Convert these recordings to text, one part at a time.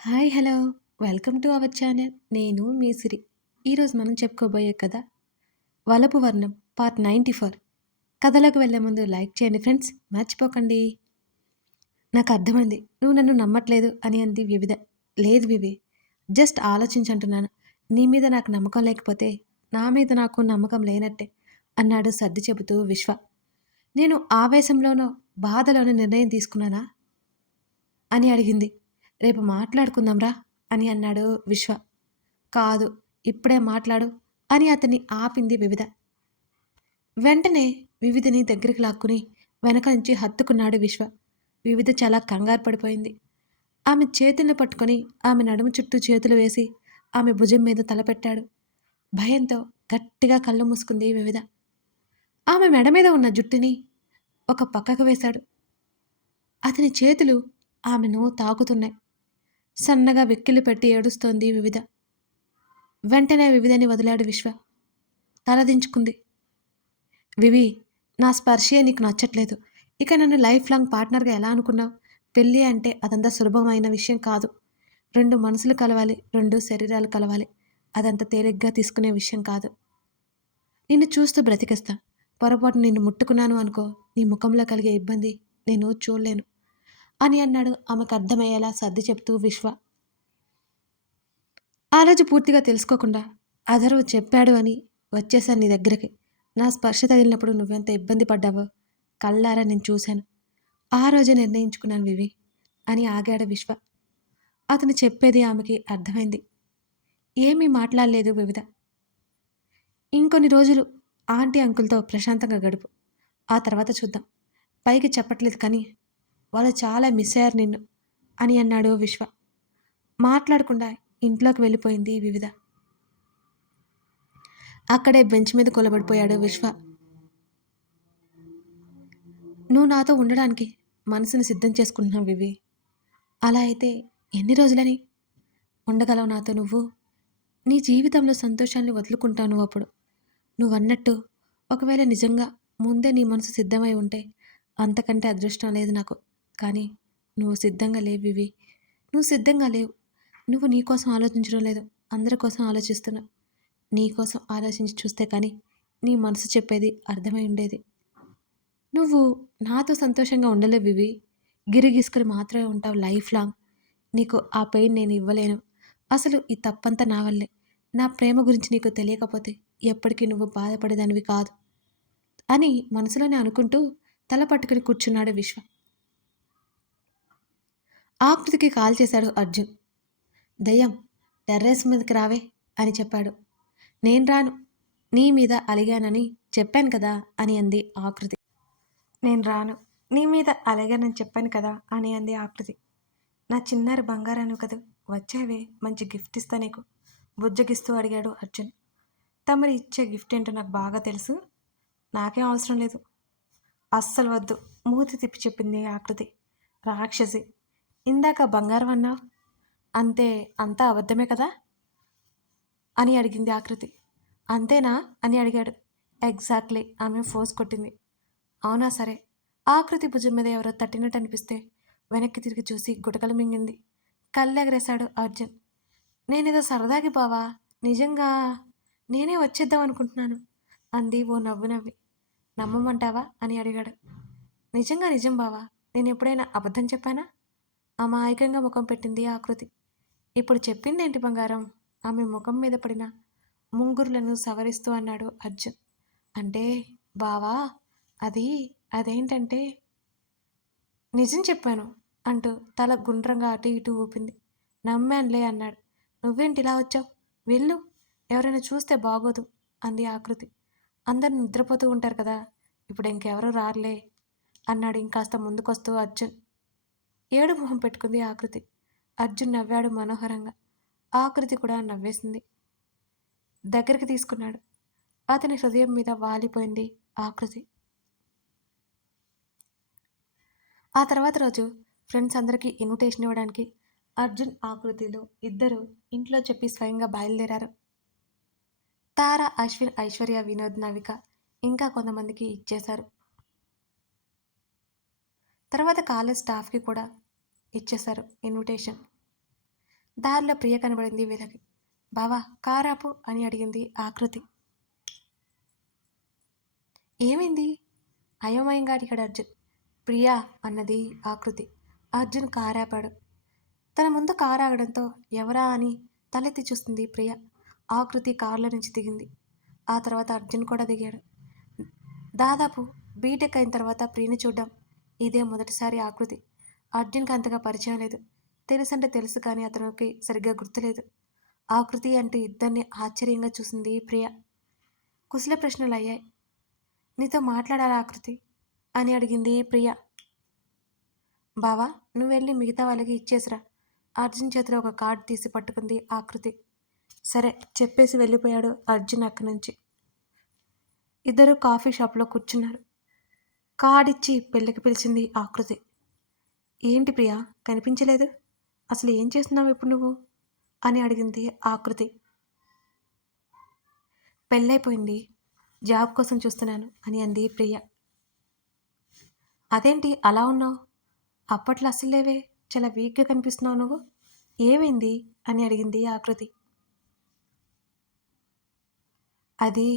Hi hello welcome to our channel. నేను మీ సిరి. ఈరోజు మనం చెప్పుకోబోయే కథ వలపు వర్ణం పార్ట్ 94. కథలోకి వెళ్ళే ముందు లైక్ చేయండి ఫ్రెండ్స్, మర్చిపోకండి. నాకు అర్థమైంది, నువ్వు నన్ను నమ్మట్లేదు అని అంది వివిధ. లేదు వివి, జస్ట్ ఆలోచించంటున్నాను. నీ మీద నాకు నమ్మకం లేకపోతే నా మీద నాకు నమ్మకం లేనట్టే అన్నాడు సర్ది చెబుతూ విశ్వ. నేను ఆవేశంలోనో బాధలోనో నిర్ణయం తీసుకున్నానా అని అడిగింది. రేపు మాట్లాడుకుందాంరా అని అన్నాడు విశ్వ. కాదు, ఇప్పుడే మాట్లాడు అని అతన్ని ఆపింది వివిధ. వెంటనే వివిధని దగ్గరికి లాక్కుని వెనక నుంచి హత్తుకున్నాడు విశ్వ. వివిధ చాలా కంగారు పడిపోయింది. ఆమె చేతులను పట్టుకొని ఆమె నడుము చుట్టూ చేతులు వేసి ఆమె భుజం మీద తలపెట్టాడు. భయంతో గట్టిగా కళ్ళు మూసుకుంది వివిధ. ఆమె మెడ మీద ఉన్న జుట్టుని ఒక పక్కకు వేశాడు. అతని చేతులు ఆమెను తాకుతున్నాయి. సన్నగా వెక్కిలి పెట్టి ఏడుస్తోంది వివిధ. వెంటనే వివిధని వదిలాడు విశ్వ. తలదించుకుంది. వివి, నా స్పర్శే నీకు నచ్చట్లేదు. ఇక నన్ను లైఫ్ లాంగ్ పార్ట్నర్గా ఎలా అనుకున్నావు? పెళ్ళి అంటే అదంతా సులభమైన విషయం కాదు. రెండు మనసులు కలవాలి, రెండు శరీరాలు కలవాలి. అదంత తేలిగ్గా తీసుకునే విషయం కాదు. నిన్ను చూస్తూ బ్రతికేస్తా. పొరపాటు నిన్ను ముట్టుకున్నాను అనుకో, నీ ముఖంలో కలిగే ఇబ్బంది నేను చూడలేను అని అన్నాడు ఆమెకు అర్థమయ్యేలా సర్ది చెప్తూ విశ్వ. ఆ రోజు పూర్తిగా తెలుసుకోకుండా అధర్వ చెప్పాడు అని వచ్చేసాను నీ దగ్గరికి. నా స్పర్శ తగిలినప్పుడు నువ్వెంత ఇబ్బంది పడ్డావో కళ్ళారా నేను చూశాను. ఆ రోజే నిర్ణయించుకున్నాను వివి అని ఆగాడు విశ్వ. అతను చెప్పేది ఆమెకి అర్థమైంది. ఏమీ మాట్లాడలేదు వివిధ. ఇంకొన్ని రోజులు ఆంటీ అంకుల్తో ప్రశాంతంగా గడుపు. ఆ తర్వాత చూద్దాం. పైకి చెప్పట్లేదు కానీ వాళ్ళు చాలా మిస్ అయ్యారు నిన్ను అని అన్నాడు విశ్వ. మాట్లాడకుండా ఇంట్లోకి వెళ్ళిపోయింది వివిధ. అక్కడే బెంచ్ మీద కొలబడిపోయాడు విశ్వ. నువ్వు నాతో ఉండడానికి మనసుని సిద్ధం చేసుకుంటున్నావు వివి. అలా అయితే ఎన్ని రోజులని ఉండగలవు నాతో నువ్వు? నీ జీవితంలో సంతోషాన్ని వదులుకుంటావు నువ్వు అప్పుడు. నువ్వన్నట్టు ఒకవేళ నిజంగా ముందే నీ మనసు సిద్ధమై ఉంటే అంతకంటే అదృష్టం లేదు నాకు. కానీ నువ్వు సిద్ధంగా లేవు వివి. నువ్వు సిద్ధంగా లేవు. నువ్వు నీ కోసం ఆలోచించడం లేదు, అందరి కోసం ఆలోచిస్తున్నావు. నీ కోసం ఆలోచించి చూస్తే కానీ నీ మనసు చెప్పేది అర్థమై ఉండేది. నువ్వు నాతో సంతోషంగా ఉండలేవు వివి. గిరిగీసుకుని మాత్రమే ఉంటావు లైఫ్ లాంగ్. నీకు ఆ పెయిన్ నేను ఇవ్వలేను. అసలు ఈ తప్పంతా నా వల్లే. నా ప్రేమ గురించి నీకు తెలియకపోతే ఎప్పటికీ నువ్వు బాధపడేదానివి కాదు అని మనసులోనే అనుకుంటూ తల పట్టుకుని కూర్చున్నాడు విశ్వ. ఆకృతికి కాల్ చేశాడు అర్జున్. దయ్యం, టెర్రస్ మీదకి రావే అని చెప్పాడు. నేను రాను, నీ మీద అలిగానని చెప్పాను కదా అని అంది ఆకృతి. నేను రాను, నీ మీద అలగానని చెప్పాను కదా అని అంది ఆకృతి. నా చిన్నారి బంగారాను కదూ, వచ్చావే, మంచి గిఫ్ట్ ఇస్తా నీకు బుజ్జగిస్తూ అడిగాడు అర్జున్. తమరి ఇచ్చే గిఫ్ట్ ఏంటో నాకు బాగా తెలుసు, నాకేం అవసరం లేదు. అస్సలు వద్దు, మూతి తిప్పి చెప్పింది ఆకృతి. రాక్షసి, ఇందాక బంగారం అన్నావు, అంతే, అంతా అబద్ధమే కదా అని అడిగింది ఆకృతి. అంతేనా అని అడిగాడు. ఎగ్జాక్ట్లీ, ఆమె ఫోర్స్ కొట్టింది. అవునా సరే. ఆకృతి భుజం మీద ఎవరో తట్టినట్టు అనిపిస్తే వెనక్కి తిరిగి చూసి గుటకలు మింగింది. కళ్ళెగరేశాడు అర్జున్. నేనేదో సరదాకి బావా, నిజంగా నేనే వచ్చేద్దాం అనుకుంటున్నాను అంది ఓ నవ్వు నవ్వి. నమ్మమంటావా అని అడిగాడు. నిజంగా నిజం బావా, నేను ఎప్పుడైనా అబద్ధం చెప్పానా? అమాయకంగా ముఖం పెట్టింది ఆకృతి. ఇప్పుడు చెప్పిందేంటి బంగారం? ఆమె ముఖం మీద పడిన ముంగురులను సవరిస్తూ అన్నాడు అర్జున్. అంటే బావా, అది అదేంటంటే నిజం చెప్పాను అంటూ తల గుండ్రంగా అటు ఇటు ఊపింది. నమ్మానులే అన్నాడు. నువ్వేంటి ఇలా వచ్చావు? వెళ్ళు, ఎవరైనా చూస్తే బాగోదు అంది ఆకృతి. అందరు నిద్రపోతూ ఉంటారు కదా, ఇప్పుడు ఇంకెవరూ రారులే అన్నాడు ఇంకాస్త ముందుకొస్తూ అర్జున్. ఏడు మొహం పెట్టుకుంది ఆకృతి. అర్జున్ నవ్వాడు మనోహరంగా. ఆకృతి కూడా నవ్వేసింది. దగ్గరికి తీసుకున్నాడు. అతని హృదయం మీద వాలిపోయింది ఆకృతి. ఆ తర్వాత రోజు ఫ్రెండ్స్ అందరికీ ఇన్విటేషన్ ఇవ్వడానికి అర్జున్ ఆకృతిలో ఇద్దరు ఇంట్లో చెప్పి స్వయంగా బయలుదేరారు. తార, అశ్విన్, ఐశ్వర్య, వినోద్, నవిక ఇంకా కొంతమందికి ఇచ్చేశారు. తర్వాత కాలేజ్ స్టాఫ్కి కూడా ఇచ్చేశారు ఇన్విటేషన్. దారిలో ప్రియ కనబడింది వీళ్ళకి. బావా కారాపు అని అడిగింది ఆకృతి. ఏమైంది అయోమయంగా అడిగాడు అర్జున్. ప్రియా అన్నది ఆకృతి. అర్జున్ కారాపాడు. తన ముందు కారు ఆగడంతో ఎవరా అని తలెత్తి చూస్తుంది ప్రియ. ఆకృతి కారులో నుంచి దిగింది. ఆ తర్వాత అర్జున్ కూడా దిగాడు. దాదాపు బీటెక్ అయిన తర్వాత ప్రియని చూడ్డం ఇదే మొదటిసారి ఆకృతి. అర్జున్కి అంతగా పరిచయం లేదు. తెలుసంటే తెలుసు కానీ అతనికి సరిగ్గా గుర్తులేదు. ఆకృతి అంటూ ఇద్దరిని ఆశ్చర్యంగా చూసింది ప్రియ. కుశల ప్రశ్నలు అయ్యాయి. నీతో మాట్లాడాలా ఆకృతి అని అడిగింది ప్రియ. బావా నువ్వు వెళ్ళి మిగతా వాళ్ళకి ఇచ్చేసిరా. అర్జున్ చేతిలో ఒక కార్డు తీసి పట్టుకుంది ఆకృతి. సరే చెప్పేసి వెళ్ళిపోయాడు అర్జున్ అక్కడి నుంచి. ఇద్దరు కాఫీ షాప్లో కూర్చున్నారు. కార్డిచ్చి పెళ్ళికి పిలిచింది ఆకృతి. ఏంటి ప్రియా కనిపించలేదు, అసలు ఏం చేస్తున్నావు ఇప్పుడు నువ్వు అని అడిగింది ఆకృతి. పెళ్ళైపోయింది, జాబ్ కోసం చూస్తున్నాను అని అంది ప్రియ. అదేంటి అలా ఉన్నావు, అప్పట్లో అసలు లేవే, చాలా వీక్గా కనిపిస్తున్నావు నువ్వు, ఏమైంది అని అడిగింది ఆకృతి. అది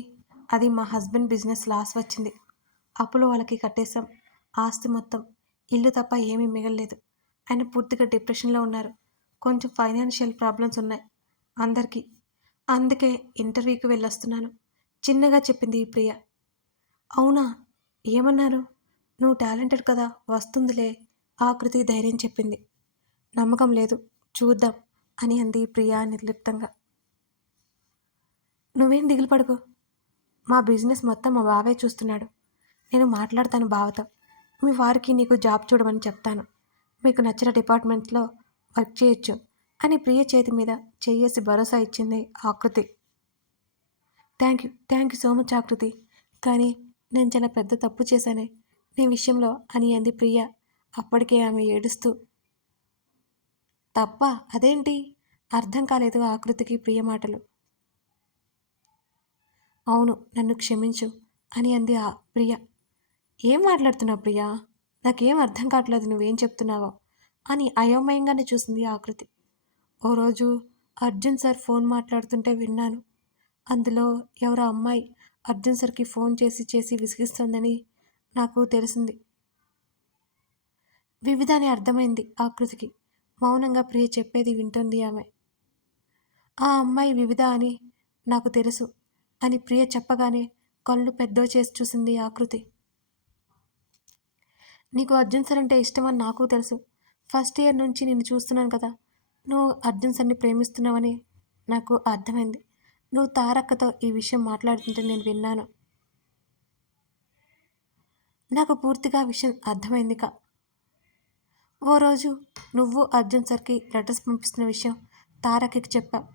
అది మా హస్బెండ్ బిజినెస్ లాస్ వచ్చింది, అప్పులు వాళ్ళకి కట్టేశాం, ఆస్తి మొత్తం, ఇల్లు తప్ప ఏమీ మిగలలేదు. ఆయన పూర్తిగా డిప్రెషన్లో ఉన్నారు. కొంచెం ఫైనాన్షియల్ ప్రాబ్లమ్స్ ఉన్నాయి అందరికీ, అందుకే ఇంటర్వ్యూకి వెళ్ళొస్తున్నాను చిన్నగా చెప్పింది ఈ ప్రియ. అవునా, ఏమన్నారు, నువ్వు టాలెంటెడ్ కదా వస్తుందిలే ఆకృతి ధైర్యం చెప్పింది. నమ్మకం లేదు, చూద్దాం అని అంది ప్రియా నిర్లిప్తంగా. నువ్వేం దిగులు పడుకో, మా బిజినెస్ మొత్తం మా బావే చూస్తున్నాడు, నేను మాట్లాడతాను బావతో, మీ వారికి నీకు జాబ్ చూడమని చెప్తాను, మీకు నచ్చిన డిపార్ట్మెంట్లో వర్క్ చేయొచ్చు అని ప్రియ చేతి మీద చెయ్యేసి భరోసా ఇచ్చింది ఆకృతి. థ్యాంక్ యూ సో మచ్ ఆకృతి, కానీ నేను చాలా పెద్ద తప్పు చేశానే నీ విషయంలో అని అంది ప్రియ. అప్పటికే ఆమె ఏడుస్తూ. తప్ప అదేంటి అర్థం కాలేదు ఆకృతికి ప్రియ మాటలు. అవును నన్ను క్షమించు అని అంది ఆ ప్రియ. ఏం మాట్లాడుతున్నావు ప్రియా, నాకేం అర్థం కావట్లేదు నువ్వేం చెప్తున్నావో అని అయోమయంగానే చూసింది ఆకృతి. ఓ రోజు అర్జున్ సార్ ఫోన్ మాట్లాడుతుంటే విన్నాను. అందులో ఎవరో అమ్మాయి అర్జున్ సార్కి ఫోన్ చేసి చేసి విసిగిస్తోందని నాకు తెలిసింది. వివిధ అని అర్థమైంది ఆకృతికి. మౌనంగా ప్రియ చెప్పేది వింటుంది ఆమె. ఆ అమ్మాయి వివిధ అని నాకు తెలుసు అని ప్రియ చెప్పగానే కళ్ళు పెద్దో చేసి చూసింది ఆకృతి. నీకు అర్జున్ సార్ అంటే ఇష్టమని నాకు తెలుసు, ఫస్ట్ ఇయర్ నుంచి నిన్ను చూస్తున్నాను కదా, నువ్వు అర్జున్ సార్ని ప్రేమిస్తున్నావని నాకు అర్థమైంది. నువ్వు తారక్కతో ఈ విషయం మాట్లాడుతుంటే నేను విన్నాను. నాకు పూర్తిగా విషయం అర్థమైంది ఓ రోజు నువ్వు అర్జున్ సార్కి లెటర్స్ పంపిస్తున్న విషయం తారక్కి చెప్పావు,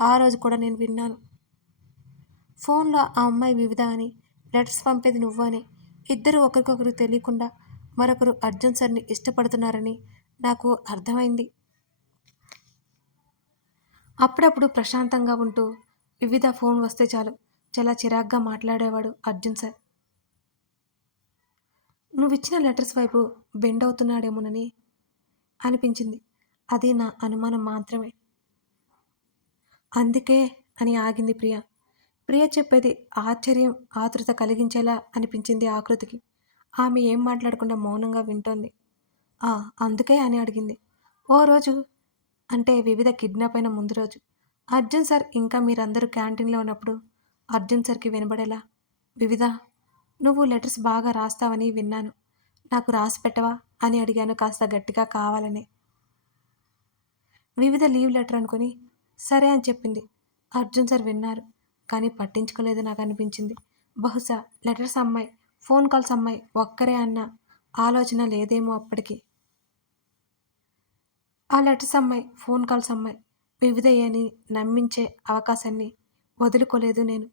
ఆ రోజు కూడా నేను విన్నాను. ఫోన్లో ఆ అమ్మాయి వివిధ అని, లెటర్స్ పంపేది నువ్వు అని, ఇద్దరు ఒకరికొకరు తెలియకుండా మరొకరు అర్జున్ సార్ని ఇష్టపడుతున్నారని నాకు అర్థమైంది. అప్పుడప్పుడు ప్రశాంతంగా ఉంటూ వివిధ ఫోన్ వస్తే చాలు చాలా చిరాగ్గా మాట్లాడేవాడు అర్జున్ సార్. నువ్విచ్చిన లెటర్స్ వైపు బెండ్ అవుతున్నాడేమోనని అనిపించింది, అది నా అనుమానం మాత్రమే. అందుకే అని ఆగింది ప్రియ. ప్రియ చెప్పేది ఆశ్చర్యం ఆతృత కలిగించేలా అనిపించింది ఆకృతికి. ఆమె ఏం మాట్లాడకుండా మౌనంగా వింటోంది. అందుకే అని అడిగింది. ఓ రోజు అంటే వివిధ కిడ్నాప్ అయిన ముందు రోజు అర్జున్ సార్ ఇంకా మీరందరూ క్యాంటీన్లో ఉన్నప్పుడు అర్జున్ సార్కి వినబడేలా, వివిధ నువ్వు లెటర్స్ బాగా రాస్తావని విన్నాను, నాకు రాసి పెట్టవా అని అడిగాను కాస్త గట్టిగా కావాలని. వివిధ లీవ్ లెటర్ అనుకుని సరే అని చెప్పింది. అర్జున్ సార్ విన్నారు కానీ పట్టించుకోలేదు నాకు అనిపించింది. బహుశా లెటర్స్ అమ్మాయి ఫోన్ కాల్స్ అమ్మాయి ఒక్కరే అన్న ఆలోచన లేదేమో అప్పటికి. ఆ లెటర్స్ అమ్మాయి ఫోన్ కాల్స్ అమ్మాయి వివిధ అని నమ్మించే అవకాశాన్ని వదులుకోలేదు నేను.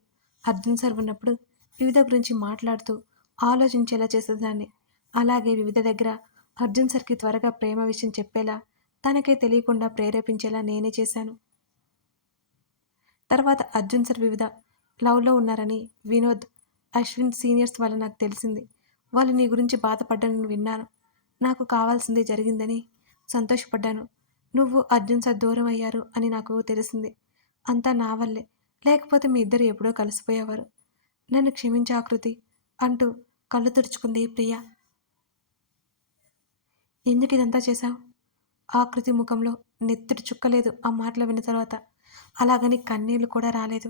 అర్జున్ సార్ ఉన్నప్పుడు వివిధ గురించి మాట్లాడుతూ ఆలోచించేలా చేసేదాన్ని. అలాగే వివిధ దగ్గర అర్జున్ సార్కి త్వరగా ప్రేమ విషయం చెప్పేలా తనకే తెలియకుండా ప్రేరేపించేలా నేనే చేశాను. తర్వాత అర్జున్ సార్ వివిధ లవ్లో ఉన్నారని వినోద్, అశ్విన్ సీనియర్స్ వల్ల నాకు తెలిసింది. వాళ్ళు నీ గురించి బాధపడ్డానని విన్నాను. నాకు కావాల్సింది జరిగిందని సంతోషపడ్డాను. నువ్వు అర్జున్ సార్ దూరం అయ్యారు అని నాకు తెలిసింది. అంతా నా వల్లే. లేకపోతే మీ ఇద్దరు ఎప్పుడో కలిసిపోయేవారు. నన్ను క్షమించు ఆకృతి అంటూ కళ్ళు తుడుచుకుంది ప్రియ. ఎందుకు ఇదంతా చేశావు? ఆకృతి ముఖంలో నెత్తుటి చుక్కలేదు ఆ మాటలు విన్న తర్వాత. అలాగని కన్నీళ్లు కూడా రాలేదు.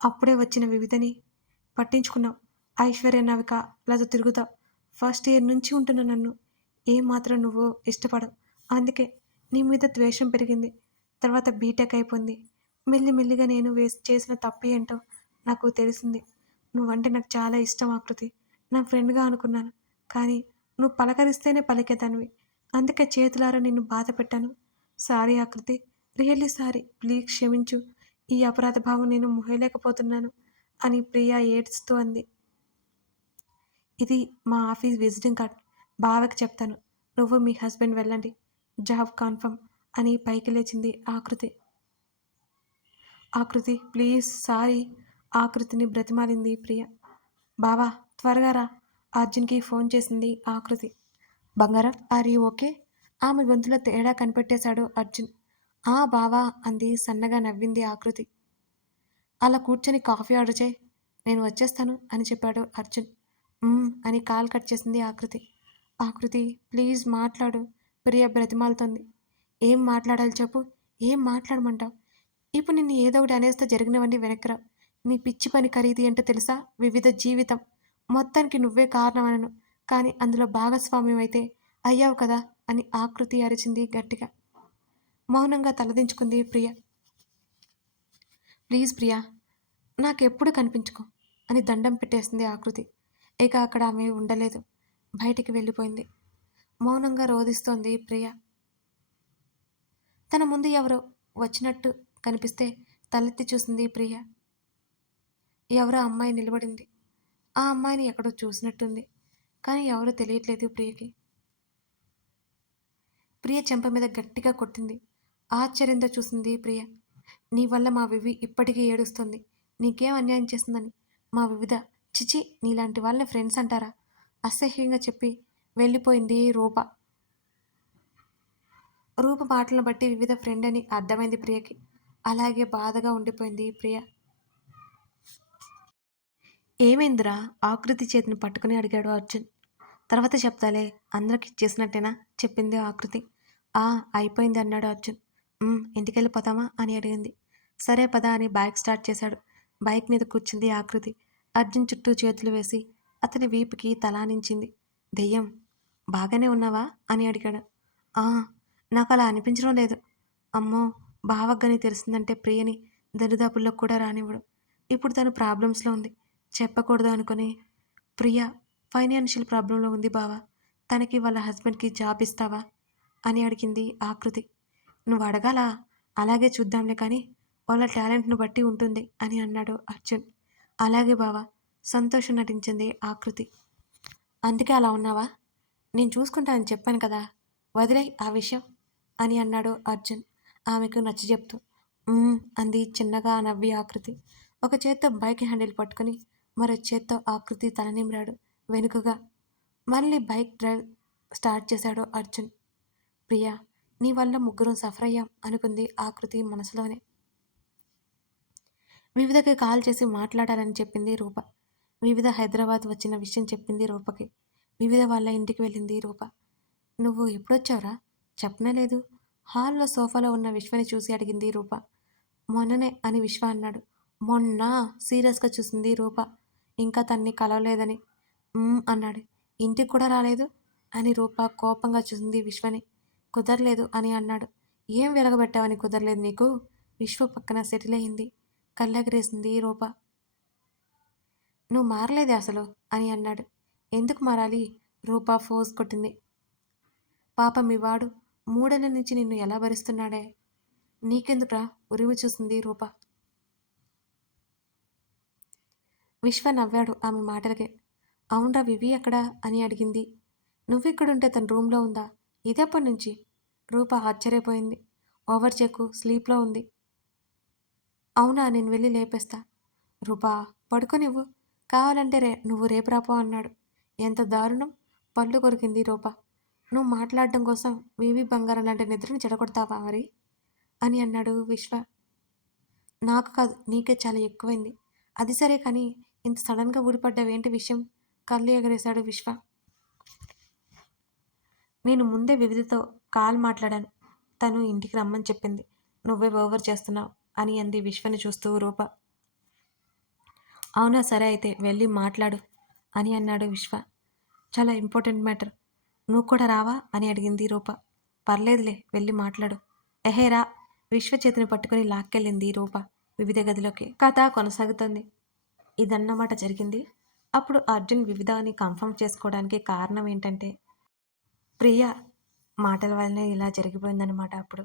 అప్పుడే వచ్చిన వివిధని పట్టించుకున్నావు. ఐశ్వర్య నవికలతో తిరుగుతావు. ఫస్ట్ ఇయర్ నుంచి ఉంటున్న నన్ను ఏమాత్రం నువ్వు ఇష్టపడవు. అందుకే నీ మీద ద్వేషం పెరిగింది. తర్వాత బీటెక్ అయిపోయింది. మెల్లిమెల్లిగా నేను చేసిన తప్పు ఏంటో నాకు తెలిసింది. నువ్వంటే నాకు చాలా ఇష్టం ఆకృతి. నా ఫ్రెండ్గా అనుకున్నాను. కానీ నువ్వు పలకరిస్తేనే పలికేదానివి. అందుకే చేతులారా నిన్ను బాధ పెట్టాను. సారీ ఆకృతి. Really sorry. ప్లీజ్ క్షమించు. ఈ అపరాధ భావం నేను మోయలేకపోతున్నాను అని ప్రియా ఏడ్స్తూ అంది. ఇది మా ఆఫీస్ విజిటింగ్ కార్డ్. బావకి చెప్తాను. నువ్వు మీ హస్బెండ్ వెళ్ళండి. జాబ్ కన్ఫర్మ్ అని పైకి లేచింది ఆకృతి. ఆకృతి ప్లీజ్ సారీ ఆకృతిని బ్రతిమాలింది ప్రియ. బావా త్వరగా రా అర్జున్కి ఫోన్ చేసింది ఆకృతి. బంగారం ఆర్ యూ ఓకే? ఆమె గొంతులో తేడా కనిపెట్టేశాడు అర్జున్. ఆ బావా అంది సన్నగా నవ్వింది ఆకృతి. అలా కూర్చొని కాఫీ ఆర్డర్ చేయి, నేను వచ్చేస్తాను అని చెప్పాడు అర్జున్. అని కాల్ కట్ చేసింది ఆకృతి. ఆకృతి ప్లీజ్ మాట్లాడు ప్రియ బ్రతిమాలుతోంది. ఏం మాట్లాడాలి చెప్పు? ఏం మాట్లాడమంటావు? ఇప్పుడు నిన్ను ఏదో ఒకటి అనేస్తే జరిగినవన్నీ వెనక్కిరావు. నీ పిచ్చి పని ఖరీదు ఏంటో తెలుసా? వివిధ జీవితం మొత్తానికి నువ్వే కారణమనను, కానీ అందులో భాగస్వామ్యం అయితే అయ్యావు కదా అని ఆకృతి అరిచింది గట్టిగా. మౌనంగా తలదించుకుంది ప్రియ. ప్లీజ్ ప్రియా నాకెప్పుడు కనిపించుకో అని దండం పెట్టేసింది ఆకృతి. ఇక అక్కడ ఆమె ఉండలేదు. బయటికి వెళ్ళిపోయింది. మౌనంగా రోధిస్తోంది ప్రియ. తన ముందు ఎవరో వచ్చినట్టు కనిపిస్తే తలెత్తి చూసింది ప్రియ. ఎవరో అమ్మాయి నిలబడింది. ఆ అమ్మాయిని ఎక్కడో చూసినట్టుంది. కానీ ఎవరో తెలియట్లేదు ప్రియకి. ప్రియ చెంప మీద గట్టిగా కొట్టింది. ఆశ్చర్యంతో చూసింది ప్రియ. నీ వల్ల మా వివి ఇప్పటికీ ఏడుస్తుంది. నీకేం అన్యాయం చేస్తుందని. మా వివిధ చిచి నీలాంటి వాళ్ళని ఫ్రెండ్స్ అంటారా? అసహ్యంగా చెప్పి వెళ్ళిపోయింది రూప. రూప మాటలను బట్టి వివిధ ఫ్రెండ్ అని అర్థమైంది ప్రియకి. అలాగే బాధగా ఉండిపోయింది ప్రియ. ఏమైందిరా? ఆకృతి చేతిని పట్టుకుని అడిగాడు అర్జున్. తర్వాత చెప్తాలే, అందరికి ఇచ్చేసినట్టేనా చెప్పింది ఆకృతి. అయిపోయింది అన్నాడు అర్జున్. ఇంటికెళ్ళిపోతామా అని అడిగింది. సరే పద అని బైక్ స్టార్ట్ చేశాడు. బైక్ మీద కూర్చుంది ఆకృతి. అర్జున్ చుట్టూ చేతులు వేసి అతని వీపుకి తలానించింది. దెయ్యం బాగానే ఉన్నావా అని అడిగాడు. నాకు అలా అనిపించడం లేదు. అమ్మో బావగ్గని తెలిసిందంటే ప్రియని దరిదాపుల్లో కూడా రానివ్వడు. ఇప్పుడు తను ప్రాబ్లమ్స్లో ఉంది. చెప్పకూడదు అనుకుని ప్రియ ఫైనాన్షియల్ ప్రాబ్లంలో ఉంది బావా. తనకి వాళ్ళ హస్బెండ్కి జాబ్ ఇస్తావా అని అడిగింది ఆకృతి. నువ్వు అడగాలా? అలాగే చూద్దాంలే కానీ వాళ్ళ టాలెంట్ను బట్టి ఉంటుంది అని అన్నాడు అర్జున్. అలాగే బావా సంతోషం నటించింది ఆకృతి. అందుకే అలా ఉన్నావా? నేను చూసుకుంటానని చెప్పాను కదా, వదిలే ఆ విషయం అని అన్నాడు అర్జున్ ఆమెకు నచ్చజెప్తూ. అంది చిన్నగా నవ్వి ఆకృతి. ఒక చేత్తో బైక్ హ్యాండిల్ పట్టుకుని మరో చేత్తో ఆకృతి తలనిమ్రాడు వెనుకగా. మళ్ళీ బైక్ డ్రైవ్ స్టార్ట్ చేశాడు అర్జున్. ప్రియా నీ వల్ల ముగ్గురం సఫర్ అయ్యాం అనుకుంది ఆకృతి మనసులోనే. వివిధకి కాల్ చేసి మాట్లాడాలని చెప్పింది రూప. వివిధ హైదరాబాద్ వచ్చిన విషయం చెప్పింది రూపకి. వివిధ వాళ్ళ ఇంటికి వెళ్ళింది రూప. నువ్వు ఎప్పుడొచ్చావురా? చెప్పనే లేదు. హాల్లో సోఫాలో ఉన్న విశ్వని చూసి అడిగింది రూప. మొన్ననే అని విశ్వ అన్నాడు. మొన్న సీరియస్గా చూసింది రూప. ఇంకా తన్ని కలవలేదని అన్నాడు. ఇంటికి కూడా రాలేదు అని రూప కోపంగా చూసింది విశ్వని. కుదరలేదు అని అన్నాడు. ఏం వెలగబెట్టావని కుదరలేదు నీకు? విశ్వ పక్కన సెటిల్ అయింది. కళ్ళెగరేసింది రూప. నువ్వు మారలేదే అసలు అని అన్నాడు. ఎందుకు మారాలి? రూప ఫోజ్ కొట్టింది. పాప మీ వాడు 3 ఏళ్ల నుంచి నిన్ను ఎలా భరిస్తున్నాడే? నీకెందుకురా? ఉరిమి చూసింది రూప. విశ్వ నవ్వాడు ఆమె మాటలకే. అవునరా వివి ఎక్కడా అని అడిగింది. నువ్వెక్కడుంటే తన రూమ్లో ఉందా? ఇదెప్పటి నుంచి? రూప ఆశ్చర్యపోయింది. ఓవర్ చెక్కు స్లీప్లో ఉంది. అవునా, నేను వెళ్ళి లేపేస్తా. రూపా పడుకోనివ్వు. కావాలంటే నువ్వు రేపు రాపో అన్నాడు. ఎంత దారుణం! పళ్ళు కొరికింది రూప. నువ్వు మాట్లాడడం కోసం వివి బంగారం లాంటి నిద్రని చెడగొడతావా మరి అని అన్నాడు విశ్వ. నాకు కాదు నీకే చాలా ఎక్కువైంది. అది సరే కానీ ఇంత సడన్గా ఊడిపడ్డావేంటి విషయం? కళ్ళు ఎగరేశాడు విశ్వ. నేను ముందే వివిధతో కాల్ మాట్లాడాను. తను ఇంటికి రమ్మని చెప్పింది. నువ్వే ఓవర్ చేస్తున్నావు అని అంది విశ్వని చూస్తూ రూప. అవునా సరే అయితే వెళ్ళి మాట్లాడు అని అన్నాడు విశ్వ. చాలా ఇంపార్టెంట్ మ్యాటర్. నువ్వు కూడా రావా అని అడిగింది రూప. పర్లేదులే వెళ్ళి మాట్లాడు. ఎహేరా విశ్వ చేతిని పట్టుకుని లాక్కెళ్ళింది రూప వివిధ గదిలోకి. కథ కొనసాగుతుంది. ఇదన్నమాట జరిగింది. అప్పుడు అర్జున్ వివిధ అని కన్ఫర్మ్ చేసుకోవడానికి కారణం ఏంటంటే ప్రియ మాటల వల్లనే ఇలా జరిగిపోయిందనమాట. అప్పుడు